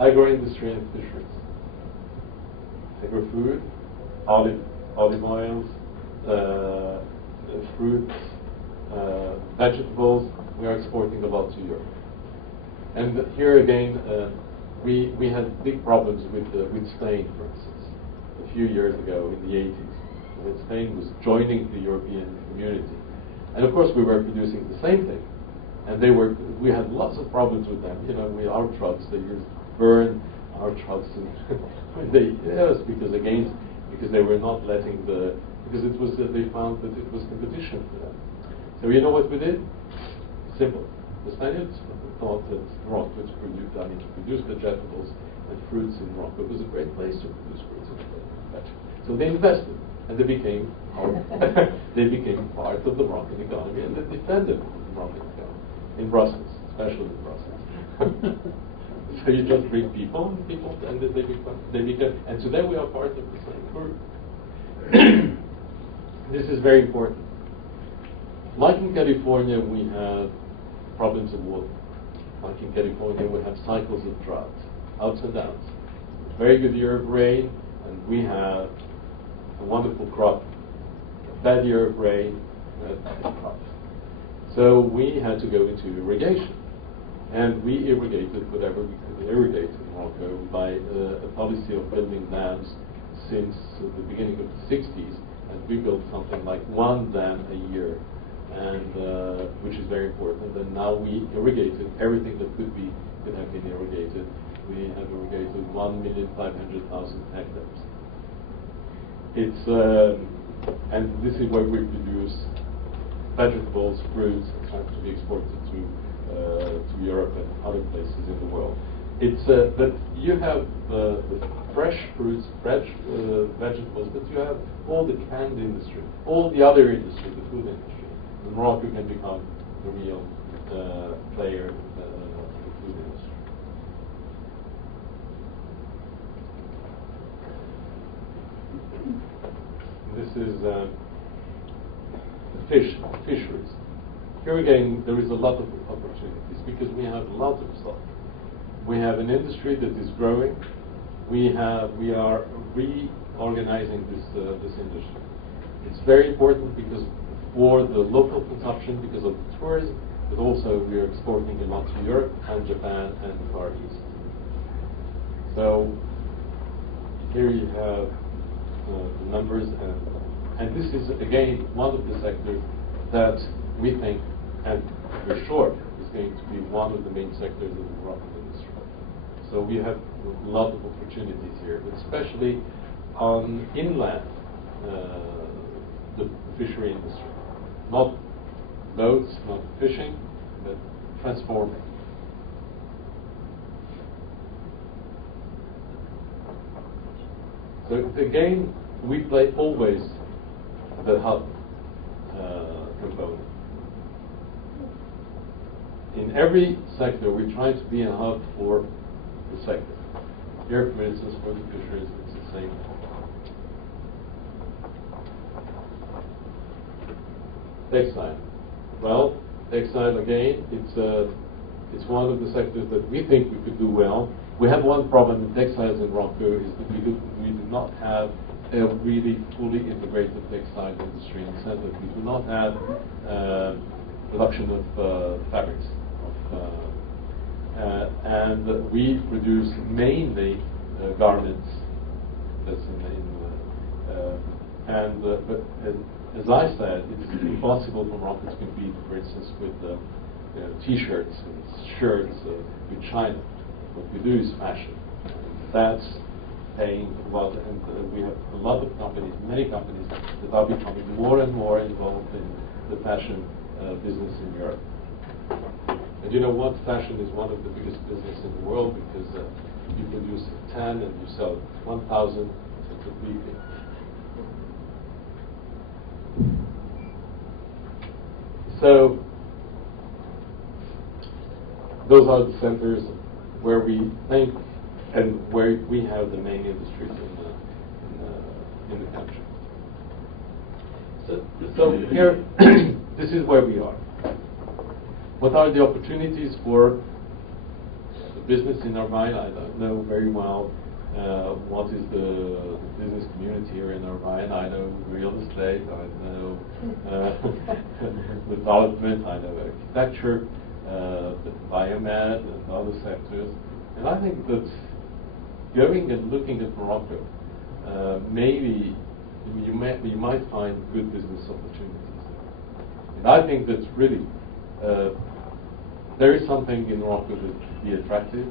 agro-industry and fisheries. Agro-food, olive oils, fruits, vegetables, we are exporting a lot to Europe. And here again, we had big problems with Spain, for instance, a few years ago in the 80s, when Spain was joining the European community. And of course we were producing the same thing. And we had lots of problems with them. You know, with our trucks, they used to burn our trucks, and because they were not letting because they found that it was competition for them. So you know what we did? Simple. The Spaniards thought that Morocco to produce vegetables and fruits in Morocco was a great place to produce fruits and vegetables. So they invested, and they became part of the Moroccan economy, and they defended the Moroccan economy in Brussels, especially in Brussels. So you just bring people, and they become, and today we are part of the same group. This is very important. Like in California, we have problems of water. Like in California, we have cycles of drought, ups and downs. Very good year of rain, and we have a wonderful crop. A bad year of rain, a bad crop. So we had to go into irrigation. And we irrigated whatever we could irrigate in Morocco by a policy of building dams since the beginning of the 60s. And we built something like one dam a year, and which is very important. And now we irrigated everything that could have been irrigated. We have irrigated 1,500,000 hectares. And this is where we produce vegetables, fruits, to be exported to Europe and other places in the world. But you have the fresh fruits, fresh vegetables, but you have all the canned industry, all the other industry, the food industry. And Morocco can become the real player in the food industry. This is the fisheries. Here again, there is a lot of opportunities because we have a lot of stuff. We have an industry that is growing. We are reorganizing this industry. It's very important because for the local consumption, because of the tourism, but also we are exporting a lot to Europe and Japan and the Far East. So here you have the numbers, and this is again one of the sectors that we think, and we're sure, is going to be one of the main sectors of the Moroccan industry. So we have a lot of opportunities here, but especially on inland, the fishery industry. Not boats, not fishing, but transforming. So again, we play always the hub component. In every sector, we try to be a hub for the sector. Here, for instance, for the fisheries, it's the same. Textile. Well, textile again, it's one of the sectors that we think we could do well. We have one problem in textiles in Morocco is that we do not have a really fully integrated textile industry in the sense that we do not have production of fabrics. And we produce mainly garments. That's but as I said, it is impossible for Morocco to compete, for instance, with T-shirts and shirts with China. What we do is fashion. And that's paying a lot, and we have a lot of companies, many companies, that are becoming more and more involved in the fashion business in Europe. And you know what? Fashion is one of the biggest businesses in the world because you produce 10 and you sell 1,000. It's a big thing. So those are the centers where we think and where we have the main industries in the country. So here, this is where we are. What are the opportunities for business in Irvine. I don't know very well what is the business community here in Irvine. I know real estate, I know development, I know architecture, biomed and other sectors. And I think that going and looking at Morocco, maybe you might find good business opportunities. And I think that really there is something in Morocco that could be attractive.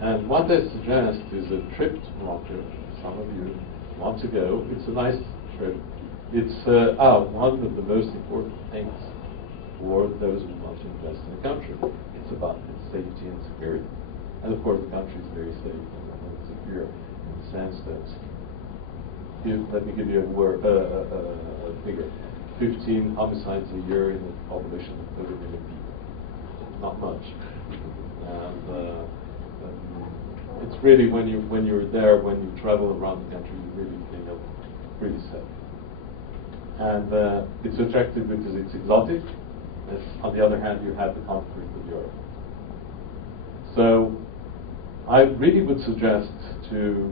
And what I suggest is a trip to Morocco. Some of you want to go. It's a nice trip. It's one of the most important things for those who want to invest in a country. It's about its safety and security. And of course, the country is very safe and secure in the sense that, let me give you a figure. 15 homicides a year in a population of 30 million people. Not much. And it's really when you're there, when you travel around the country, you really feel pretty safe. And it's attractive because it's exotic. On the other hand, you have the comfort of Europe. So I really would suggest to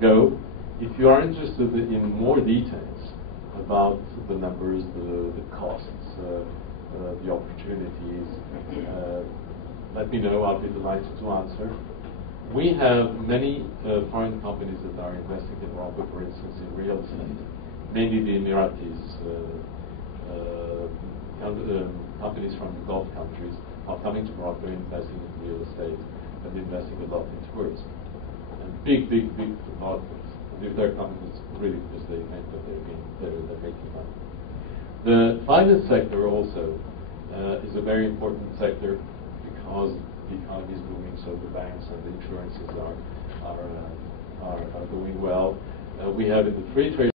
go if you are interested in more details about the numbers, the costs, the opportunities. Let me know. I'll be delighted to answer. We have many foreign companies that are investing in Morocco, for instance, in real estate. Mainly the Emiratis, companies from the Gulf countries are coming to Morocco, investing in real estate and investing a lot in tourism. And big developments. And if they're coming, it's really because they think that they're making money. The finance sector also is a very important sector because the economy is booming, so the banks and the insurances are doing well. We have in the free trade